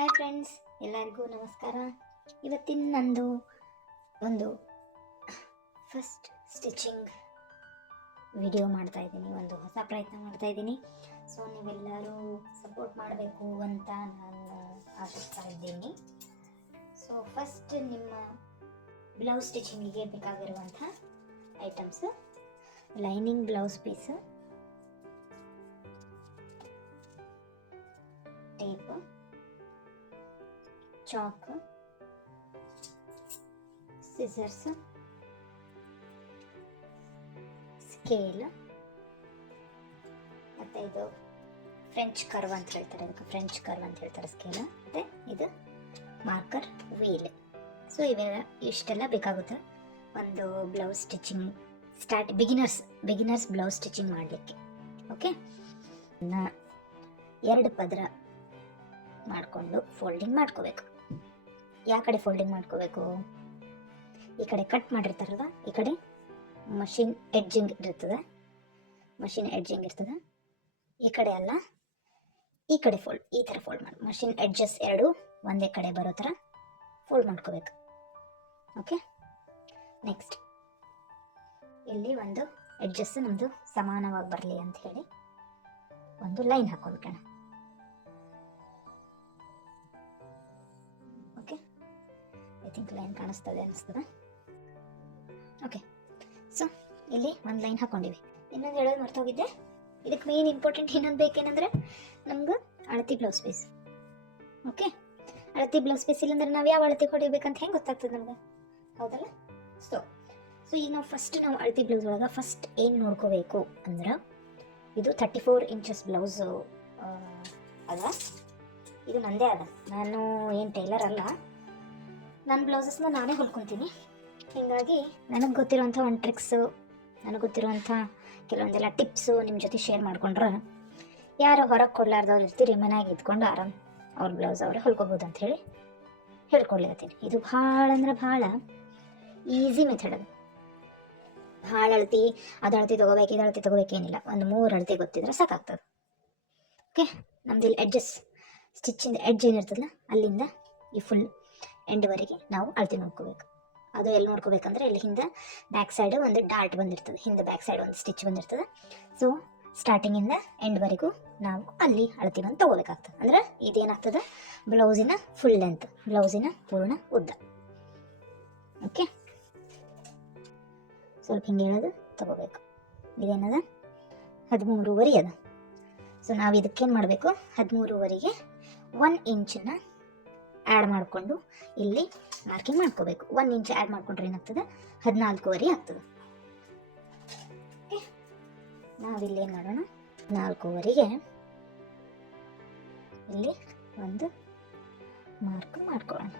Hi friends, ಎಲ್ಲರಿಗೂ ನಮಸ್ಕಾರ. ಇವತ್ತಿನ ನಂದು ಒಂದು ಫಸ್ಟ್ ಸ್ಟಿಚಿಂಗ್ ವಿಡಿಯೋ ಮಾಡ್ತಾ ಇದ್ದೀನಿ. ಒಂದು ಹೊಸ ಪ್ರಯತ್ನ ಮಾಡ್ತಾ ಇದ್ದೀನಿ. ಸೊ ನೀವೆಲ್ಲರೂ ಸಪೋರ್ಟ್ ಮಾಡಬೇಕು ಅಂತ ನಾನು ಆಶಿಸ್ತಾ ಇದ್ದೀನಿ. ಸೊ ಫಸ್ಟ್ ನಿಮ್ಮ ಬ್ಲೌಸ್ ಸ್ಟಿಚಿಂಗಿಗೆ ಬೇಕಾಗಿರುವಂಥ items: lining blouse piece, tape, chalk, scissors, scale, ಮತ್ತು ಇದು ಫ್ರೆಂಚ್ ಕರ್ವ್ ಅಂತ ಹೇಳ್ತಾರೆ, ಇದಕ್ಕೆ ಫ್ರೆಂಚ್ ಕರ್ವ್ ಅಂತ ಹೇಳ್ತಾರೆ ಸ್ಕೇಲ್. ಮತ್ತು ಇದು ಮಾರ್ಕರ್, ವೀಲ್. ಸೊ ಇಷ್ಟೆಲ್ಲ ಬೇಕಾಗುತ್ತೆ ಒಂದು blouse stitching beginners blouse stitching ಮಾಡಲಿಕ್ಕೆ. ಓಕೆ, 2 ಪದರ ಮಾಡಿಕೊಂಡು ಫೋಲ್ಡಿಂಗ್ ಮಾಡ್ಕೋಬೇಕು. ಯಾವ ಕಡೆ ಫೋಲ್ಡಿಂಗ್ ಮಾಡ್ಕೋಬೇಕು? ಈ ಕಡೆ ಕಟ್ ಮಾಡಿರ್ತಾರಲ್ವ, ಈ ಕಡೆ ಮಷಿನ್ ಎಡ್ಜಿಂಗ್ ಇರ್ತದೆ, ಈ ಕಡೆ ಅಲ್ಲ, ಈ ಕಡೆ ಈ ಥರ ಫೋಲ್ಡ್ ಮಾಡಿ, ಮಷಿನ್ ಎಡ್ಜಸ್ ಎರಡು ಒಂದೇ ಕಡೆ ಬರೋ ಥರ ಫೋಲ್ಡ್ ಮಾಡ್ಕೋಬೇಕು. ಓಕೆ, ನೆಕ್ಸ್ಟ್ ಇಲ್ಲಿ ಒಂದು ಎಡ್ಜಸ್ ನಮ್ಮದು ಸಮಾನವಾಗಿ ಬರಲಿ ಅಂತ ಹೇಳಿ ಒಂದು ಲೈನ್ ಹಾಕೊಂಡ್ಬಿಡೋಣ. ಓಕೆ, ಐ ಥಿಂಕ್ ಲೈನ್ ಅನಿಸ್ತದೆ. ಓಕೆ, ಸೊ ಇಲ್ಲಿ ಒಂದು ಲೈನ್ ಹಾಕೊಂಡಿವಿ. ಇನ್ನೊಂದು ಹೇಳೋದು ಮರ್ತೋಗಿದ್ದೆ, ಇದಕ್ಕೆ ಮೇನ್ ಇಂಪಾರ್ಟೆಂಟ್ ಇನ್ನೊಂದು ಬೇಕೇನಂದ್ರೆ ನಮ್ಗೆ ಅಳತಿ ಬ್ಲೌಸ್ ಪೀಸ್. ಓಕೆ, ಅಳತಿ ಬ್ಲೌಸ್ ಪೀಸ್ ಇಲ್ಲಂದ್ರೆ ನಾವು ಯಾವ ಅಳತಿ ಹೊಡಿಬೇಕಂತ ಹೆಂಗೆ ಗೊತ್ತಾಗ್ತದೆ ನಮ್ಗೆ, ಹೌದಲ್ಲ? ಸೊ ಈಗ ನಾವು ಅಳತಿ ಬ್ಲೌಸ್ ಒಳಗೆ ಫಸ್ಟ್ ಏನು ನೋಡ್ಕೋಬೇಕು ಅಂದ್ರೆ, ಇದು 34 ಇಂಚಸ್ ಬ್ಲೌಸು ಅದ. ಇದು ನಂದೇ ಅದ, ನಾನು ಏನು ಟೈಲರ್ ಅಲ್ಲ, ನನ್ನ ಬ್ಲೌಸಸ್ನ ನಾನೇ ಹೊಲ್ಕೊತೀನಿ. ಹೀಗಾಗಿ ನನಗೆ ಗೊತ್ತಿರೋಂಥ ಒಂದು ಟ್ರಿಕ್ಸು, ನನಗೆ ಗೊತ್ತಿರೋಂಥ ಕೆಲವೊಂದೆಲ್ಲ ಟಿಪ್ಸು ನಿಮ್ಮ ಜೊತೆ ಶೇರ್ ಮಾಡ್ಕೊಂಡ್ರೆ ಯಾರು ಹೊರಗೆ ಕೊಡ್ಲಾರ್ದವ್ರು ಇರ್ತೀರಿ, ಮನೆಯಾಗೆ ಇದ್ಕೊಂಡು ಆರಾಮ್ ಅವ್ರ ಬ್ಲೌಸ್ ಅವರೇ ಹೊಲ್ಕೋಬೋದು ಅಂತ ಹೇಳಿ ಹೇಳ್ಕೊಡ್ಲಿಕತ್ತೀನಿ. ಇದು ಭಾಳ ಅಂದ್ರೆ ಭಾಳ ಈಸಿ ಮೆಥಡ್ ಅದು. ಭಾಳ ಅಳತಿ ಇದು ಅಳತಿ ತೊಗೋಬೇಕೇನಿಲ್ಲ, ಒಂದು 3 ಅಳತಿ ಗೊತ್ತಿದ್ರೆ ಸಾಕಾಗ್ತದೆ. ಓಕೆ, ನಮ್ದು ಇಲ್ಲಿ ಎಡ್ಜಸ್ ಸ್ಟಿಚ್ಚಿಂದ ಎಡ್ಜ್ ಏನಿರ್ತದಲ್ಲ ಅಲ್ಲಿಂದ ಈ ಫುಲ್ ಎಂಡ್ವರೆಗೆ ನಾವು ಅಳತಿ ನೋಡ್ಕೋಬೇಕು. ಅದು ಎಲ್ಲಿ ನೋಡ್ಕೋಬೇಕಂದ್ರೆ, ಇಲ್ಲಿ ಹಿಂದೆ ಬ್ಯಾಕ್ ಸೈಡ್ ಒಂದು ಡಾರ್ಟ್ ಬಂದಿರ್ತದೆ, ಹಿಂದೆ ಬ್ಯಾಕ್ ಸೈಡ್ ಒಂದು ಸ್ಟಿಚ್ ಬಂದಿರ್ತದೆ. ಸೊ ಸ್ಟಾರ್ಟಿಂಗಿಂದ ಎಂಡ್ವರೆಗೂ ನಾವು ಅಲ್ಲಿ ಅಳತಿ ಬಂದು ತೊಗೋಬೇಕಾಗ್ತದೆ. ಅಂದ್ರೆ ಇದೇನಾಗ್ತದೆ, ಬ್ಲೌಸಿನ ಫುಲ್ ಲೆಂತ್, ಬ್ಲೌಸಿನ ಪೂರ್ಣ ಉದ್ದ. ಓಕೆ, ಸ್ವಲ್ಪ ಹಿಂಗೆ ಹೇಳೋದು ತೊಗೋಬೇಕು. ಇದೇನದ 13.5 ಅದ. ಸೊ ನಾವು ಇದಕ್ಕೇನು ಮಾಡಬೇಕು, 13.5ಗೆ 1 ಇಂಚನ್ನ ಆ್ಯಡ್ ಮಾಡಿಕೊಂಡು ಇಲ್ಲಿ ಮಾರ್ಕಿಂಗ್ ಮಾಡ್ಕೋಬೇಕು. 1 ಇಂಚ್ ಆ್ಯಡ್ ಮಾಡ್ಕೊಂಡ್ರೆ ಏನಾಗ್ತದೆ, 14.5 ಆಗ್ತದೆ. ಓಕೆ, ನಾವಿಲ್ಲಿ ಏನು ಮಾಡೋಣ, 14.5ಗೆ ಇಲ್ಲಿ ಒಂದು ಮಾರ್ಕ್ ಮಾಡ್ಕೊಳ್ಳೋಣ.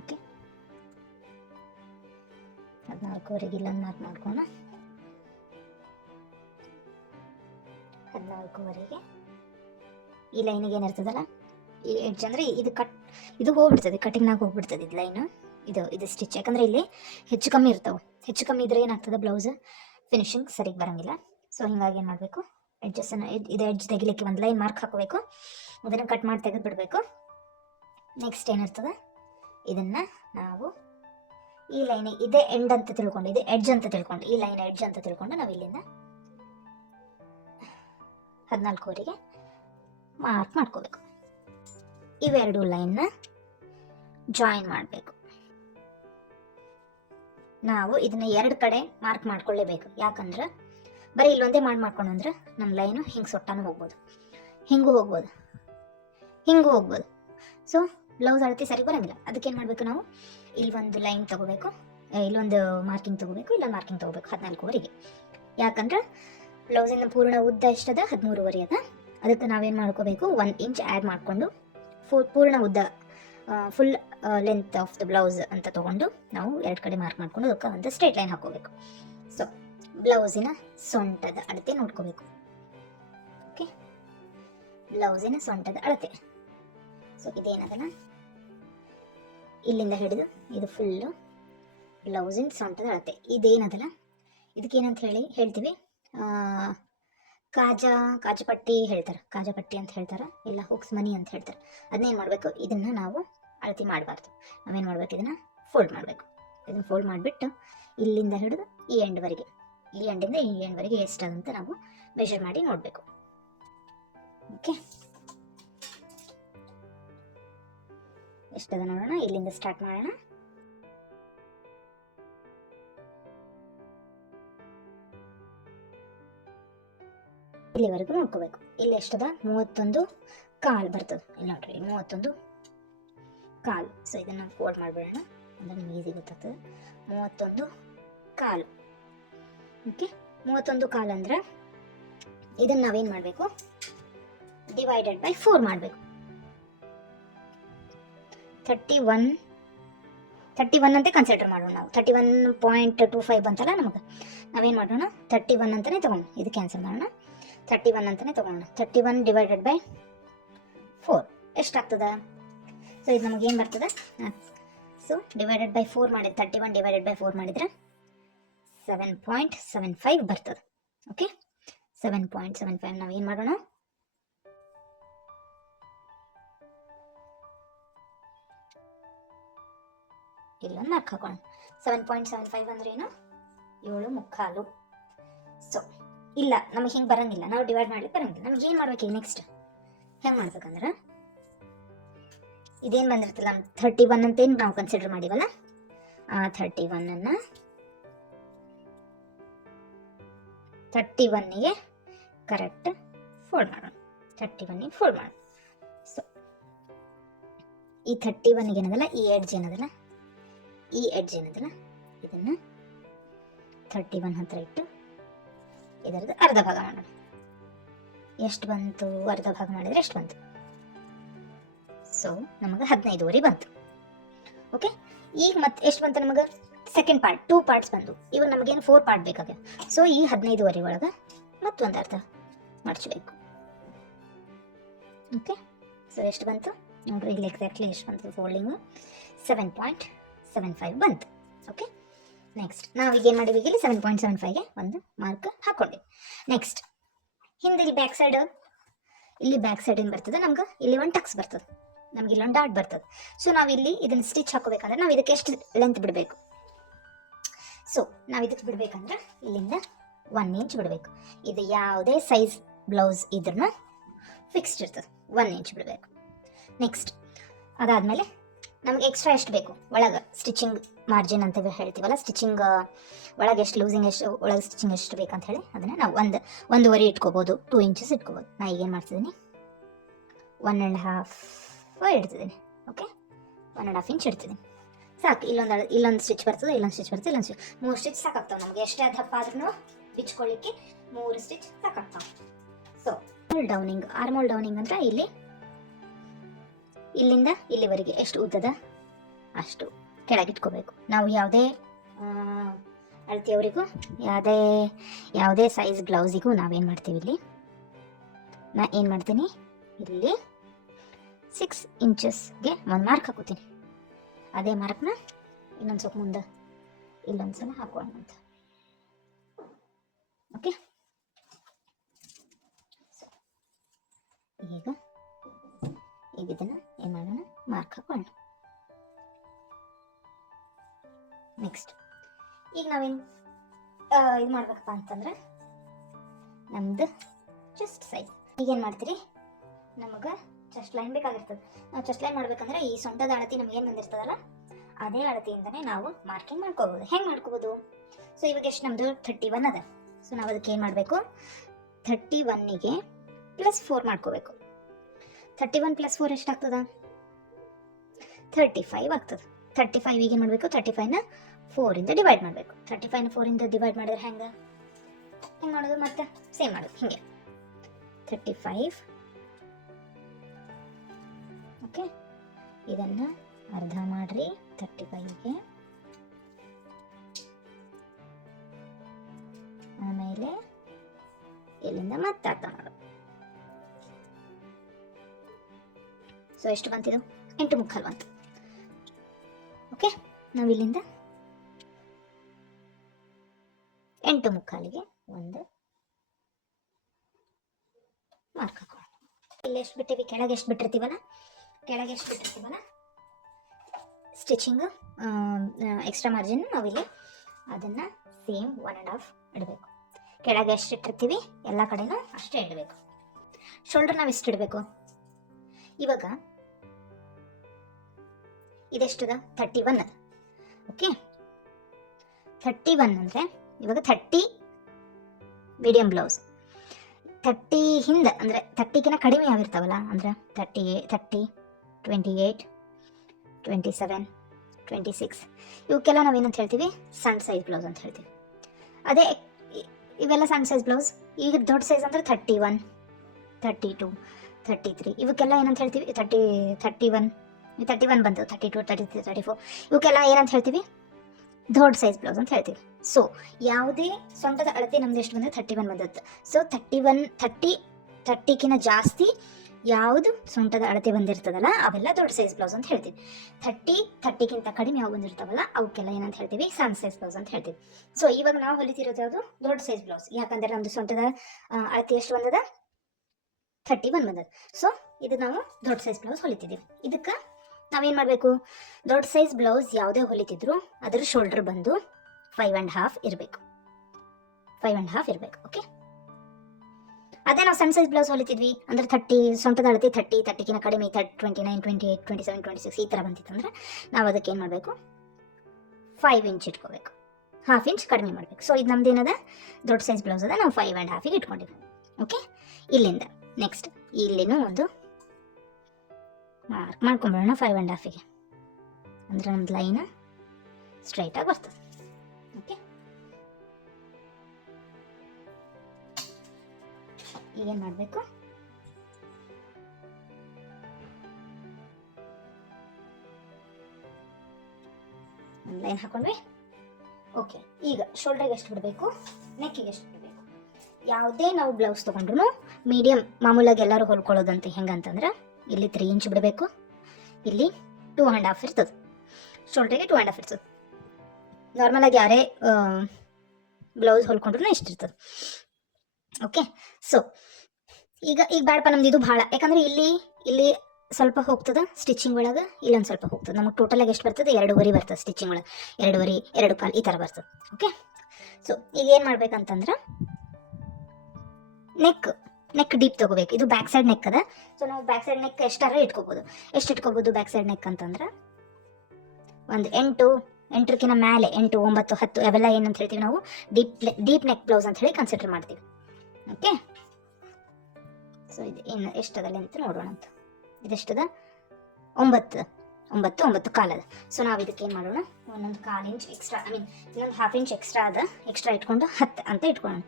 ಓಕೆ, 14.5ಗೆ ಇಲ್ಲೊಂದು ಮಾರ್ಕ್ ಮಾಡ್ಕೊಳ್ಳೋಣ. 14.5ಗೆ ಈ ಲೈನಿಗೆ ಏನಿರ್ತದಲ್ಲ, ಈ ಎಡ್ಜ್ ಅಂದರೆ ಇದು ಹೋಗ್ಬಿಡ್ತದೆ, ಕಟಿಂಗ್ನಾಗ ಹೋಗ್ಬಿಡ್ತದೆ ಇದು ಲೈನು, ಇದು ಸ್ಟಿಚ್. ಯಾಕಂದರೆ ಇಲ್ಲಿ ಹೆಚ್ಚು ಕಮ್ಮಿ ಇದ್ರೆ ಏನಾಗ್ತದೆ, ಬ್ಲೌಸ್ ಫಿನಿಶಿಂಗ್ ಸರಿಗೆ ಬರೋಂಗಿಲ್ಲ. ಸೊ ಹಿಂಗಾಗಿ ಏನು ಮಾಡಬೇಕು, ಎಡ್ಜಸ್ಸನ್ನು ಇದು ಎಡ್ಜ್ ತೆಗಿಲಿಕ್ಕೆ ಒಂದು ಲೈನ್ ಮಾರ್ಕ್ ಹಾಕೋಬೇಕು, ಅದನ್ನು ಕಟ್ ಮಾಡಿ ತೆಗೆದು ಬಿಡಬೇಕು. ನೆಕ್ಸ್ಟ್ ಏನಿರ್ತದೆ, ಇದನ್ನು ನಾವು ಈ ಲೈನ್ ಇದೇ ಎಂಡ್ ಅಂತ ತಿಳ್ಕೊಂಡು, ಇದು ಎಡ್ಜ್ ಅಂತ ತಿಳ್ಕೊಂಡು, ಈ ಲೈನ್ ಎಡ್ಜ್ ಅಂತ ತಿಳ್ಕೊಂಡು ನಾವು ಇಲ್ಲಿಂದ 14.5ಗೆ ಮಾರ್ಕ್ ಮಾಡ್ಕೋಬೇಕು. ಇವೆರಡು ಲೈನ್ನ ಜಾಯಿನ್ ಮಾಡಬೇಕು. ನಾವು ಇದನ್ನ 2 ಕಡೆ ಮಾರ್ಕ್ ಮಾಡ್ಕೊಳ್ಳೇಬೇಕು. ಯಾಕಂದ್ರೆ ಬರೀ ಇಲ್ಲೊಂದೇ ಮಾಡ್ಕೊಂಡು ಅಂದ್ರೆ ನಮ್ಮ ಲೈನು ಹಿಂಗೆ ಸೊಟ್ಟಾನು ಹೋಗ್ಬೋದು, ಹಿಂಗೂ ಹೋಗ್ಬೋದು. ಸೊ ಬ್ಲೌಸ್ ಅಳತೆ ಸರಿ ಬರೋಂಗಿಲ್ಲ. ಅದಕ್ಕೇನು ಮಾಡಬೇಕು, ನಾವು ಇಲ್ಲಿ ಒಂದು ಲೈನ್ ತೊಗೋಬೇಕು, ಇಲ್ಲೊಂದು ಮಾರ್ಕಿಂಗ್ ತೊಗೋಬೇಕು, ಇಲ್ಲೊಂದು ಮಾರ್ಕಿಂಗ್ ತೊಗೋಬೇಕು 14.5ಗೆ. ಯಾಕಂದ್ರೆ ಬ್ಲೌಸಿನ ಪೂರ್ಣ ಉದ್ದ ಎಷ್ಟದ, 13.5 ಅದ. ಅದಕ್ಕೆ ನಾವೇನು ಮಾಡ್ಕೋಬೇಕು, 1 ಇಂಚ್ ಆ್ಯಡ್ ಮಾಡಿಕೊಂಡು ಪೂರ್ಣ ಉದ್ದ full length of the blouse ಅಂತ ತೊಗೊಂಡು ನಾವು 2 ಕಡೆ ಮಾರ್ಕ್ ಮಾಡಿಕೊಂಡು ಅದಕ್ಕೆ ಒಂದು ಸ್ಟ್ರೇಟ್ ಲೈನ್ ಹಾಕೋಬೇಕು. ಸೊ ಬ್ಲೌಸಿನ ಸೊಂಟದ ಅಳತೆ ನೋಡ್ಕೋಬೇಕು. ಓಕೆ, ಬ್ಲೌಸಿನ ಸೊಂಟದ ಅಳತೆ. ಸೊ ಇದೇನದಲ್ಲ, ಇಲ್ಲಿಂದ ಹಿಡಿದು ಇದು ಫುಲ್ಲು ಬ್ಲೌಸಿನ ಸೊಂಟದ ಅಳತೆ. ಇದೇನದಲ್ಲ, ಇದಕ್ಕೇನಂತ ಹೇಳ್ತೀವಿ, ಕಾಜಪಟ್ಟಿ ಹೇಳ್ತಾರೆ, ಕಾಜಪಟ್ಟಿ ಅಂತ ಹೇಳ್ತಾರೆ, ಇಲ್ಲ ಹುಕ್ಸ್ ಮನಿ ಅಂತ ಹೇಳ್ತಾರೆ. ಅದನ್ನೇನು ಮಾಡಬೇಕು, ಇದನ್ನು ನಾವು ಅಳತೆ ಮಾಡಬಾರ್ದು. ನಾವೇನು ಮಾಡಬೇಕು, ಇದನ್ನು ಫೋಲ್ಡ್ ಮಾಡಬೇಕು. ಇದನ್ನು ಫೋಲ್ಡ್ ಮಾಡಿಬಿಟ್ಟು ಇಲ್ಲಿಂದ ಹಿಡಿದು ಈ ಎಂಡ್ವರೆಗೆ, ಈ ಎಂಡಿಂದ ಈ ಎಂಡ್ವರೆಗೆ ಎಷ್ಟಾದಂತ ನಾವು ಮೆಷರ್ ಮಾಡಿ ನೋಡಬೇಕು. ಓಕೆ, ಎಷ್ಟದ ನೋಡೋಣ. ಇಲ್ಲಿಂದ ಸ್ಟಾರ್ಟ್ ಮಾಡೋಣ. ಇಲ್ಲಿವರೆಗೂ ನೋಡ್ಕೋಬೇಕು. ಇಲ್ಲಿ ಎಷ್ಟದ, 31 ಕಾಲ್ ಬರ್ತದೆ. ಇಲ್ಲಿ ನೋಡ್ರಿ 31 ಕಾಲ್. ಸೊ ಇದನ್ನು ಫೋಲ್ಡ್ ಮಾಡಿಬಿಡೋಣ, ಅಂದ್ರೆ ನಿಮ್ಗೆ ಈಸಿ ಗೊತ್ತಾಗ್ತದೆ. 31 ಕಾಲು. ಓಕೆ, 31 ಕಾಲು ಅಂದ್ರೆ ಇದನ್ನು ನಾವೇನು ಮಾಡಬೇಕು, ಡಿವೈಡೆಡ್ ಬೈ 4 ಮಾಡಬೇಕು. 31 ಅಂತ ಕನ್ಸಿಡರ್ ಮಾಡೋಣ ನಾವು. 31.25 ಬಂತಲ್ಲ ನಮಗೆ, ನಾವೇನು ಮಾಡೋಣ, 31 ಅಂತಲೇ ತೊಗೊಂಡು, ಇದು ಕ್ಯಾನ್ಸಲ್ ಮಾಡೋಣ, 31 ಅಂತಲೇ ತೊಗೊಳ್ಳೋಣ. 31 ಡಿವೈಡೆಡ್ ಬೈ 4 ಎಷ್ಟಾಗ್ತದೆ? ಸೊ ಇದು ನಮಗೇನು ಬರ್ತದೆ, ಸೊ ಡಿವೈಡೆಡ್ ಬೈ 4 ಮಾಡಿದ್ರೆ 31 ಡಿವೈಡೆಡ್ ಬೈ 4 ಮಾಡಿದರೆ 7.75 ಬರ್ತದೆ. ಓಕೆ, 7.75 ನಾವೇನು ಮಾಡೋಣ, ಇಲ್ಲೊಂದು ಮಾರ್ಕ್ ಹಾಕೋಣ. 7.75 ಅಂದ್ರೆ ಏನು, 7.75. ಸೊ ಇಲ್ಲ, ನಮಗೆ ಹಿಂಗೆ ಬರಂಗಿಲ್ಲ, ನಾವು ಡಿವೈಡ್ ಮಾಡ್ಲಿಕ್ಕೆ ಬರಂಗಿಲ್ಲ. ನಮ್ಗೆ ಏನು ಮಾಡ್ಬೇಕು ಈಗ ನೆಕ್ಸ್ಟ್, ಹೆಂಗೆ ಮಾಡ್ಬೇಕಂದ್ರೆ, ಇದೇನು ಬಂದಿರ್ತಲ್ಲ 31 ಅಂತೇನು ನಾವು ಕನ್ಸಿಡರ್ ಮಾಡಿವಲ್ಲ, ಆ 31ನ್ನು 31ಗೆ ಕರೆಕ್ಟ್ ಫೋಲ್ಡ್ ಮಾಡೋಣ. 31ಗೆ ಫೋಲ್ಡ್ ಮಾಡೋಣ. ಸೊ ಈ 31ಗೆ ಏನದಲ್ಲ, ಈ ಎಡ್ಜ್ ಏನದಲ್ಲ, ಈ ಎಡ್ಜ್ ಏನದಲ್ಲ, ಇದನ್ನು 31 ಹತ್ರ ಇಟ್ಟು ಇದರದ್ದು ಅರ್ಧ ಭಾಗ ಮಾಡೋಣ. ಎಷ್ಟು ಬಂತು, ಅರ್ಧ ಭಾಗ ಮಾಡಿದರೆ ಎಷ್ಟು ಬಂತು? ಸೊ ನಮಗೆ 15 ಬಂತು. ಓಕೆ, ಈಗ ಮತ್ತೆ ಎಷ್ಟು ಬಂತು ನಮಗೆ, ಸೆಕೆಂಡ್ ಪಾರ್ಟ್ 2 ಪಾರ್ಟ್ಸ್ ಬಂದು. ಇವಾಗ ನಮಗೇನು 4 ಪಾರ್ಟ್ ಬೇಕಾಗ. ಸೊ ಈ 15 ಒಳಗೆ ಮತ್ತೊಂದು ಅರ್ಧ ಮಡಚಬೇಕು. ಓಕೆ, ಸೊ ಎಷ್ಟು ಬಂತು ನೋಡ್ರಿ, ಇಲ್ಲಿ ಎಕ್ಸಾಕ್ಟ್ಲಿ ಎಷ್ಟು ಬಂತು ಫೋಲ್ಡಿಂಗು, 7.75 ಬಂತು. ಓಕೆ, ನೆಕ್ಸ್ಟ್ ನಾವೀಗ ಏನು ಮಾಡಿವಿ, ಇಲ್ಲಿ 7.75ಗೆ ಒಂದು ಮಾರ್ಕ್ ಹಾಕ್ಕೊಂಡಿವಿ. ನೆಕ್ಸ್ಟ್ ಹಿಂದೆ ಇಲ್ಲಿ ಬ್ಯಾಕ್ ಸೈಡ್ ಏನು ಬರ್ತದೆ ನಮ್ಗೆ, ಇಲ್ಲಿ ಒಂದು ಟಕ್ಸ್ ಬರ್ತದೆ, ನಮ್ಗೆ ಇಲ್ಲೊಂದು ಡಾಟ್ ಬರ್ತದೆ. ಸೊ ನಾವಿಲ್ಲಿ ಇದನ್ನು ಸ್ಟಿಚ್ ಹಾಕೋಬೇಕಂದ್ರೆ ನಾವು ಇದಕ್ಕೆ ಎಷ್ಟು ಲೆಂತ್ ಬಿಡಬೇಕು, ಸೊ ನಾವು ಇದಕ್ಕೆ ಬಿಡಬೇಕಂದ್ರೆ ಇಲ್ಲಿಂದ 1 ಇಂಚ್ ಬಿಡಬೇಕು. ಇದು ಯಾವುದೇ ಸೈಜ್ ಬ್ಲೌಸ್ ಇದ್ರೂ ಫಿಕ್ಸ್ಡ್ ಇರ್ತದೆ, 1 ಇಂಚ್ ಬಿಡಬೇಕು. ನೆಕ್ಸ್ಟ್ ಅದಾದಮೇಲೆ ನಮಗೆ ಎಕ್ಸ್ಟ್ರಾ ಎಷ್ಟು ಬೇಕು, ಒಳಗೆ ಸ್ಟಿಚಿಂಗ್ ಮಾರ್ಜಿನ್ ಅಂತ ಹೇಳ್ತೀವಲ್ಲ, ಸ್ಟಿಚಿಂಗ್ ಒಳಗೆ ಎಷ್ಟು ಲೂಸಿಂಗ್, ಎಷ್ಟು ಒಳಗೆ ಸ್ಟಿಚಿಂಗ್ ಎಷ್ಟು ಬೇಕಂತ ಹೇಳಿ ಅದನ್ನು ನಾವು ಒಂದೂವರೆ ಇಟ್ಕೋಬೋದು, 2 ಇಂಚಸ್ ಇಟ್ಕೋಬೋದು. ನಾ ಈಗೇನು ಮಾಡ್ತಿದ್ದೀನಿ, 1.5 ಇಡ್ತಿದ್ದೀನಿ. ಓಕೆ, 1.5 ಇಂಚ್ ಇಡ್ತಿದ್ದೀನಿ, ಸಾಕು. ಇಲ್ಲೊಂದು ಸ್ಟಿಚ್ ಬರ್ತದೆ, ಇಲ್ಲೊಂದು ಸ್ಟಿಚ್ ಬರ್ತದೆ, ಇಲ್ಲೊಂದು ಸ್ಟಿಚ್, 3 ಸ್ಟಿಚ್ ಸಾಕಾಗ್ತಾವೆ ನಮಗೆ. ಎಷ್ಟೇ ದಪ್ಪ ಆದ್ರೂ ಬಿಚ್ಕೊಳ್ಳಿಕ್ಕೆ 3 ಸ್ಟಿಚ್ ಸಾಕಾಗ್ತಾವೆ. ಸೊ ಆರ್ಮೋಲ್ ಡೌನಿಂಗ್ ಅಂದ್ರೆ ಇಲ್ಲಿಂದ ಇಲ್ಲಿವರೆಗೆ ಎಷ್ಟು ಉದ್ದದ ಅಷ್ಟು ಕೆಳಗಿಟ್ಕೋಬೇಕು. ನಾವು ಯಾವುದೇ ಅಳತೆಯವರಿಗೂ ಯಾವುದೇ ಸೈಜ್ ಬ್ಲೌಸಿಗೂ ನಾವೇನು ಮಾಡ್ತೀವಿ, ನಾ ಏನು ಮಾಡ್ತೀನಿ, ಇಲ್ಲಿ 6 ಇಂಚಸ್ಗೆ ಒಂದು ಮಾರ್ಕ್ ಹಾಕೋತೀನಿ. ಅದೇ ಮಾರ್ಕ್ನ ಇನ್ನೊಂದು ಸ್ವಲ್ಪ ಮುಂದೆ ಇಲ್ಲೊಂದು ಸಲ ಹಾಕೋಣ ಅಂತ. ಓಕೆ, ಈಗ ಇದನ್ನು ಏನು ಮಾಡೋಣ, ಮಾರ್ಕ್ ಹಾಕೋಣ. ನೆಕ್ಸ್ಟ್ ಈಗ ನಾವೇನು ಇದು ಮಾಡ್ಬೇಕಪ್ಪ ಅಂತಂದ್ರೆ, ನಮ್ದು ಚೆಸ್ಟ್ ಸೈಜ್ ಈಗೇನು ಮಾಡ್ತೀರಿ, ನಮಗೆ ಚೆಸ್ಟ್ ಲೈನ್ ಬೇಕಾಗಿರ್ತದೆ. ನಾವು ಚೆಸ್ಟ್ ಲೈನ್ ಮಾಡ್ಬೇಕಂದ್ರೆ ಈ ಸೊಂಟದ ಅಳತೆ ನಮ್ಗೆ ಏನು ಬಂದಿರ್ತದಲ್ಲ, ಅದೇ ಅಳತೆಯಿಂದನೇ ನಾವು ಮಾರ್ಕಿಂಗ್ ಮಾಡ್ಕೋಬೋದು. ಹೆಂಗೆ ಮಾಡ್ಕೋಬೋದು, ಸೊ ಇವಾಗ ಎಷ್ಟು ನಮ್ಮದು 31 ಅದ. ಸೊ ನಾವು ಅದಕ್ಕೆ ಏನು ಮಾಡಬೇಕು, 31ಗೆ +4 ಮಾಡ್ಕೋಬೇಕು. 31 + 4 ಎಷ್ಟಾಗ್ತದ, 35 ಆಗ್ತದೆ. 35 ಈಗ ಏನು ಮಾಡಬೇಕು, 35ನ 4ಇಂದ ಡಿವೈಡ್ ಮಾಡಬೇಕು. 35ನ 4ಇಂದ ಡಿವೈಡ್ ಮಾಡಿದ್ರೆ ಹೆಂಗೆ ಮಾಡೋದು, ಮತ್ತೆ ಸೇಮ್ ಮಾಡೋದು ಹಿಂಗೆ 35. ಓಕೆ, ಇದನ್ನು ಅರ್ಧ ಮಾಡ್ರಿ 35ಗೆ, ಆಮೇಲೆ ಇಲ್ಲಿಂದ ಮತ್ತೆ ಅರ್ಧ ಮಾಡೋದು. ಸೊ ಎಷ್ಟು ಬಂತಿದು, 8.75 ಬಂತು. ಓಕೆ, ನಾವು ಇಲ್ಲಿಂದ 8.75ಗೆ ಒಂದು ಮಾರ್ಕ್ ಹಾಕೋಣ. ಇಲ್ಲಿ ಎಷ್ಟು ಬಿಟ್ಟಿವಿ, ಕೆಳಗೆ ಎಷ್ಟು ಬಿಟ್ಟಿರ್ತೀವಲ್ಲ, ಸ್ಟಿಚಿಂಗ್ ಎಕ್ಸ್ಟ್ರಾ ಮಾರ್ಜಿನ್ ನಾವಿಲ್ಲಿ ಅದನ್ನು ಸೇಮ್ 1.5 ಇಡಬೇಕು. ಕೆಳಗೆ ಎಷ್ಟು ಇಟ್ಟಿರ್ತೀವಿ ಎಲ್ಲ ಕಡೆನೂ ಅಷ್ಟೇ ಇಡಬೇಕು. ಶೋಲ್ಡರ್ ನಾವು ಎಷ್ಟು ಇಡಬೇಕು, ಇವಾಗ ಇದೆಷ್ಟದ 31 ಅದ. ಓಕೆ, 31 ಅಂದರೆ ಇವಾಗ 30 ಮೀಡಿಯಂ ಬ್ಲೌಸ್. 30 ಹಿಂದೆ ಅಂದರೆ 30ಗಿನ ಕಡಿಮೆ ಯಾವಿರ್ತಾವಲ್ಲ, ಅಂದರೆ 30, 28, 27, 26 ಇವಕ್ಕೆಲ್ಲ ನಾವೇನಂತ ಹೇಳ್ತೀವಿ, ಸಣ್ಣ ಸೈಜ್ ಬ್ಲೌಸ್ ಅಂತ ಹೇಳ್ತೀವಿ. ಅದೇ ಇವೆಲ್ಲ ಸಣ್ಣ ಸೈಜ್ ಬ್ಲೌಸ್. ಈಗ ದೊಡ್ಡ ಸೈಜ್ ಅಂದರೆ 31, 32, 33 ಇವಕ್ಕೆಲ್ಲ ಏನಂತ ಹೇಳ್ತೀವಿ, 31 ಬಂತು, 32, 33, 34 ಇವಕ್ಕೆಲ್ಲ ಏನಂತ ಹೇಳ್ತೀವಿ, ದೊಡ್ಡ ಸೈಜ್ ಬ್ಲೌಸ್ ಅಂತ ಹೇಳ್ತೀವಿ. ಸೊ ಯಾವುದೇ ಸೊಂಟದ ಅಳತೆ ನಮ್ದು ಎಷ್ಟು ಬಂದರೆ 31 ಬಂದದ್ದು. ಸೊ 30ಗಿನ ಜಾಸ್ತಿ ಯಾವುದು ಸೊಂಟದ ಅಳತೆ ಬಂದಿರ್ತದಲ್ಲ ಅವೆಲ್ಲ ದೊಡ್ಡ ಸೈಜ್ ಬ್ಲೌಸ್ ಅಂತ ಹೇಳ್ತೀವಿ. 30ಗಿಂತ ಕಡಿಮೆ ಯಾವ ಬಂದಿರ್ತಾವಲ್ಲ ಅವಕ್ಕೆಲ್ಲ ಏನಂತ ಹೇಳ್ತೀವಿ, ಸಣ್ಣ ಸೈಜ್ ಬ್ಲೌಸ್ ಅಂತ ಹೇಳ್ತೀವಿ. ಸೊ ಇವಾಗ ನಾವು ಹೊಲಿತಿರೋದು ಯಾವುದು, ದೊಡ್ಡ ಸೈಜ್ ಬ್ಲೌಸ್. ಯಾಕಂದ್ರೆ ನಮ್ದು ಸೊಂಟದ ಅಳತೆ ಎಷ್ಟು ಬಂದದ, 31 ಬಂದದ. ಸೊ ಇದು ನಾವು ದೊಡ್ಡ ಸೈಜ್ ಬ್ಲೌಸ್ ಹೊಲಿತಿದ್ದೀವಿ. ಇದಕ್ಕೆ ನಾವೇನು ಮಾಡಬೇಕು, ದೊಡ್ಡ ಸೈಜ್ ಬ್ಲೌಸ್ ಯಾವುದೇ ಹೊಲಿತಿದ್ರು ಅದ್ರ ಶೋಲ್ಡರ್ ಬಂದು 5.5 ಇರಬೇಕು. 5.5 ಇರಬೇಕು. ಓಕೆ, ಅದೇ ನಾವು ಸಣ್ಣ ಸೈಜ್ ಬ್ಲೌಸ್ ಹೊಲಿತಿದ್ವಿ ಅಂದ್ರೆ 30 ಸೊಂಟದ ಅಳತೆ 30ಗಿನ ಕಡಿಮೆ 29, 28, 27, 26 ಈ ಥರ ಬಂತಿತ್ತಂದ್ರೆ ನಾವು ಅದಕ್ಕೆ ಏನು ಮಾಡಬೇಕು, 5 ಇಂಚ್ ಇಟ್ಕೋಬೇಕು, 1/2 ಇಂಚ್ ಕಡಿಮೆ ಮಾಡಬೇಕು. ಸೊ ಇದು ನಮ್ದು ಏನದ, ದೊಡ್ಡ ಸೈಜ್ ಬ್ಲೌಸ್ ಅದ, ನಾವು 5.5ಗೆ ಇಟ್ಕೊಂಡಿವಿ. ಓಕೆ, ಇಲ್ಲಿಂದ ನೆಕ್ಸ್ಟ್ ಇಲ್ಲಿನೂ ಒಂದು ಮಾರ್ಕ್ ಮಾಡ್ಕೊಂಬಿಡೋಣ 5.5ಗೆ. ಅಂದರೆ ನಮ್ದು ಲೈನ್ ಸ್ಟ್ರೈಟಾಗಿ ಬರ್ತದೆ. ಓಕೆ, ಈಗೇನು ಮಾಡಬೇಕು, ಒಂದು ಲೈನ್ ಹಾಕೊಂಡ್ವಿ. ಓಕೆ, ಈಗ ಶೋಲ್ಡರ್ಗೆ ಎಷ್ಟು ಬಿಡಬೇಕು, ನೆಕ್ಕಿಗೆ ಎಷ್ಟು ಬಿಡಬೇಕು. ಯಾವುದೇ ನಾವು ಬ್ಲೌಸ್ ತೊಗೊಂಡ್ರು ಮೀಡಿಯಮ್ ಮಾಮೂಲಾಗಿ ಎಲ್ಲರೂ ಹೊಲ್ಕೊಳ್ಳೋದಂತ ಹೆಂಗಂತಂದ್ರೆ ಇಲ್ಲಿ 3 ಇಂಚ್ ಬಿಡಬೇಕು, ಇಲ್ಲಿ 2.5 ಇರ್ತದೆ, ಶೋಲ್ಡರ್ಗೆ 2.5 ಇರ್ತದೆ. ನಾರ್ಮಲಾಗಿ ಯಾರೇ ಬ್ಲೌಸ್ ಹೊಲ್ಕೊಂಡ್ರು ಇಷ್ಟಿರ್ತದೆ. ಓಕೆ, ಸೊ ಈಗ ಬ್ಯಾಡಪ್ಪ ನಮ್ದು ಇದು ಭಾಳ, ಯಾಕಂದ್ರೆ ಇಲ್ಲಿ ಸ್ವಲ್ಪ ಹೋಗ್ತದೆ ಸ್ಟಿಚಿಂಗ್ ಒಳಗೆ, ಇಲ್ಲೊಂದು ಸ್ವಲ್ಪ ಹೋಗ್ತದೆ. ನಮಗೆ ಟೋಟಲಾಗಿ ಎಷ್ಟು ಬರ್ತದೆ, 2.5 ಬರ್ತದೆ ಸ್ಟಿಚಿಂಗ್ ಒಳಗೆ, 2.5, 2.25 ಈ ಥರ ಬರ್ತದೆ. ಓಕೆ, ಸೊ ಈಗ ಏನು ಮಾಡ್ಬೇಕಂತಂದ್ರೆ ನೆಕ್ ಡೀಪ್ ತೊಗೋಬೇಕು. ಇದು ಬ್ಯಾಕ್ ಸೈಡ್ ನೆಕ್ ಅದ. ಸೊ ನಾವು ಬ್ಯಾಕ್ ಸೈಡ್ ನೆಕ್ ಎಷ್ಟಾರ ಇಟ್ಕೋಬೋದು. ಎಷ್ಟು ಇಟ್ಕೋಬೋದು ಬ್ಯಾಕ್ ಸೈಡ್ ನೆಕ್ ಅಂತಂದ್ರೆ ಒಂದು 8ಕಿನ ಮೇಲೆ 8, 9, 10 ಅವೆಲ್ಲ ಏನಂತ ಹೇಳ್ತೀವಿ ನಾವು, ಡೀಪ್ ನೆಕ್ ಬ್ಲೌಸ್ ಅಂತ ಹೇಳಿ ಕನ್ಸಿಡರ್ ಮಾಡ್ತೀವಿ. ಓಕೆ, ಸೊ ಇದು ಏನು ಎಷ್ಟದ ಲೆಂತ್ ನೋಡೋಣ ಅಂತ. ಇದೆಷ್ಟದ, 9 ಕಾಲದ. ಸೊ ನಾವು ಇದಕ್ಕೆ ಏನು ಮಾಡೋಣ, ಒಂದೊಂದು 1/4 ಇಂಚ್ ಎಕ್ಸ್ಟ್ರಾ, ಇನ್ನೊಂದು 1/2 ಇಂಚ್ ಎಕ್ಸ್ಟ್ರಾ ಅದ, ಎಕ್ಸ್ಟ್ರಾ ಇಟ್ಕೊಂಡು 10 ಅಂತ ಇಟ್ಕೊಳ್ಳೋಣ.